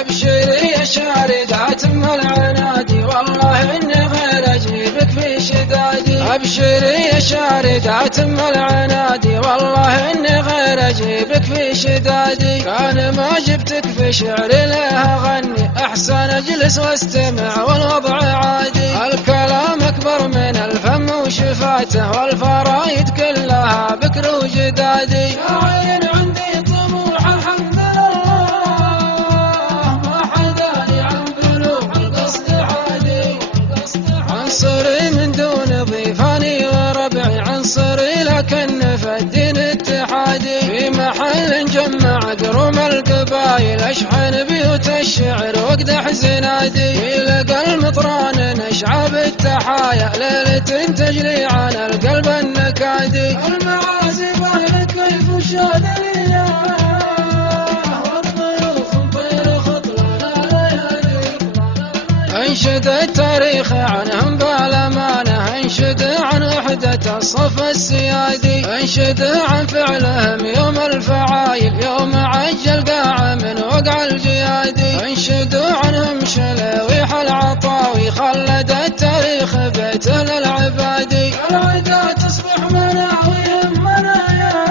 أبشري يا شاردات أم العنادي والله إني غير أجيبك في شدادي. أبشري يا شاردات أم العنادي والله إني غير أجيبك في شدادي. كان ما جبتك في شعري لها غني أحسن أجلس واستمع والوضع عادي. الكلام أكبر من الفم وشفاته والفرايد كلها بكر وجدادي. شاعر عندي طموح الحمد لله ما حداني عن بلوغ القصد عادي. عنصري من دون ضيفاني وربعي عنصري لكن في الدين اتحادي. في محل جمع قروم القبايل أشحن بيوت الشعر واقدح زنادي. في لقى المطران نشعى بالتحايا ليلة تجري عن القلب النكادي. المعازف أهل كيف الشادلية والضيوف مطير خطلنا ليالي. انشد التاريخ عنهم بالأمانة انشد عن وحدة الصف السيادي. انشد عن فعلهم يوم الفعايل يوم عجل قاع من وقع الجيادي. انشدوا عنهم شلويح العطاوي خلد التاريخ بيت للعبادي. العدا تصبح مناويهم منايا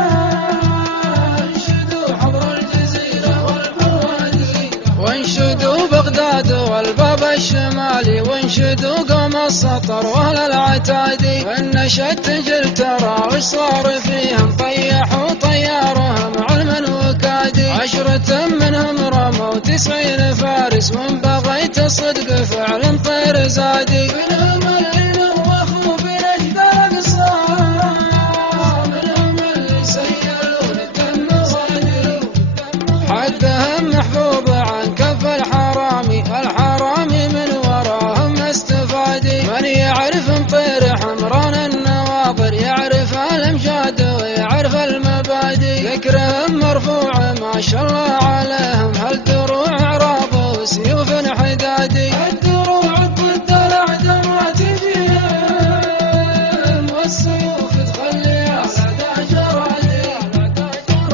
انشدوا حضر الجزيرة والبوادي. وانشدوا بغداد والباب الشمالي وانشدوا قوم السطر واهل العتادي. والنشد تجل ترى وش صار فيهم طيحوا طيارهم علما وكادي. 10 منهم رموا 90 فارس وان بغيت الصدق فعلا طير زادي. منهم اللي نوخوا بنجد الاقصى منهم اللي سيلوا للدم صادي. حدهم محبوب عن كف الحرامي الحرامي من وراهم استفادي. من يعرف مطير حمران النواظر يعرف الامجاد ويعرف المبادئ. ذكرهم مرفوع ما شاء الله عليهم هالدروع عراض وسيوف حدادي. الدروع ضد الاعداء ما تجيهم والسيوف تخلي الاعداء جرادي.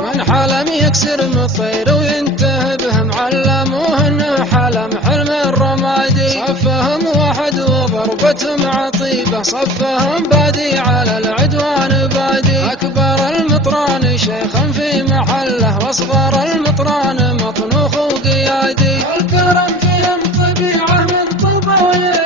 من حلم يكسر مطير وينتهي بهم علموه انه حلم حلم الرمادي. صفهم واحد وضربتهم عطيبه صفهم بادي على العدوان بادي. اكبر المطران شيخا في محله واصغر المطران مطنوخ وقيادي. الكرم فيهم طبيعه من طبايع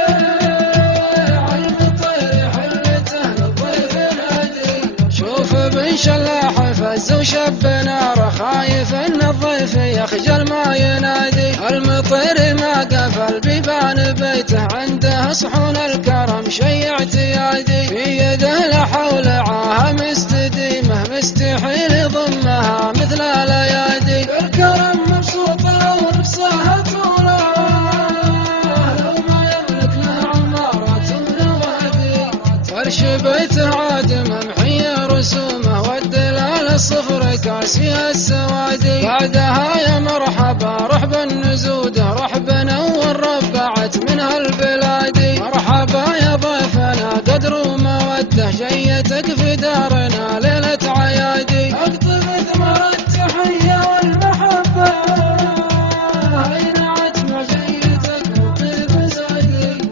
المطير حلته للضيف نادي. شوف بن شلاح فز وشب ناره خايف ان الضيف يخجل ما ينادي. المطير ما قفل بيبان بيته عنده صحون الكرم شي اعتيادي. في يده لا حول عاهه مستديمه مستحيل يضمها مثل الايادي. الكرم مبسوطه ونفسها طوله لو ما يملك له عمارات ونوادي. فرش بيته عاد ممحيه رسومه والدلال الصفر كاسي السوادي. بعدها يا مرحبا رحب النزوده رحب نور ربعت من هالبلاد. مرحبا يا ضيفنا قدر وموده جيتك في دارنا ليله عيادي. اقطب ثمر التحيه والمحبه اينعت مع جيتك وطيب زادي.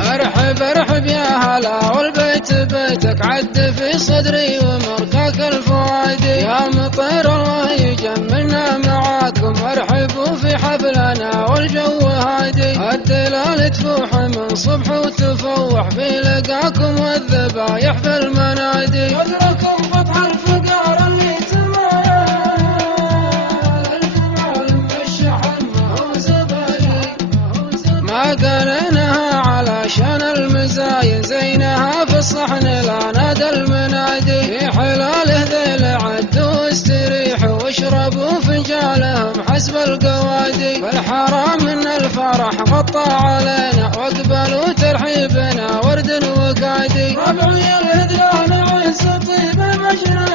ارحب ارحب يا هلا والبيت بيتك عد في صدري ومرقاك الفؤادي. يا مطير الله يجملنا معاكم ارحبوا في حفلنا والجو هادي. الدلال تفوح من صبح وتفوح في لقاكم والذبايح في المنادي. قدركم قطع الفقار اللي تمال الجمال بالشحن ما هو زبادي. ما قالناها علشان المزايا زينها في الصحن لا نادى المنادي. في حلاله ذيل عدوا واستريحوا واشربوا فنجالهم حسب القوادي. والحرام من الفرح غطى علينا واقبلوا ترحيبنا ورد وقادي. ربعي الهدلان عز طيب المجنى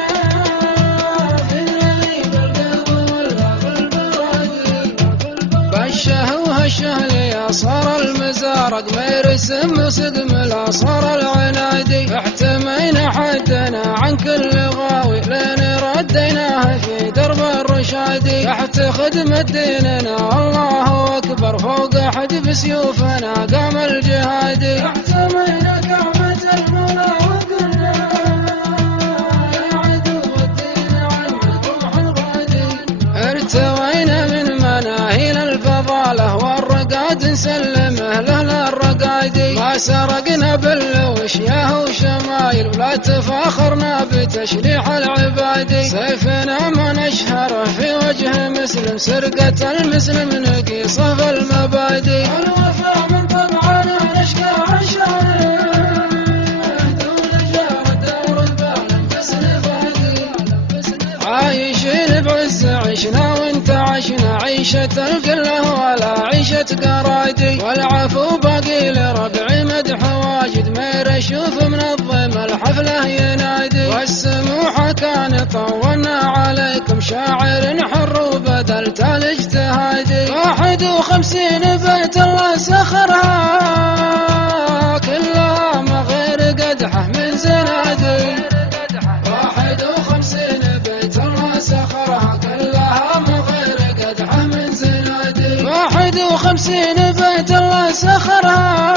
في الليل بالقلب ولا في البرادي. بشه وهشه لي صار المزارق ما يرسم صدم لا صار العنادي. احتمينا حدنا عن كل غاوي لين رديناه في درب الرشاد. ورشادي تحت خدمة ديننا الله أكبر فوق حدب سيوفنا قام الجهادي اعتمينا كعبة المولى وقلنا يا عدو الدين عنكم حرادي ارتوينا من مناهل الفضالة والرقاد نسلمه له الرقادي ما سرقنا باللوش ياهو شمايل ولا تفاخرنا بتشريح العبادي سيفنا ما نشهره في وجه مسلم سرقة المسلم نقيصه في المبادئ الوفاء من طبعنا نشكى عشانه دولة جارة دور البال بسن فادي عايشين بعز عشنا وانت عشنا عيشة القلة ولا عيشة قرادي والعفو باقي لربعي مدح واجد ما يشوف منظم الحفلة ينادي والسموحة كان طولنا عليكم شاعر حر وبدلت الاجتهادي 51 بيت الله سخرها كلها ما غير قدحه من زنادي 51 بيت الله سخرها كلها ما غير قدحه من زنادي 51 بيت الله سخرها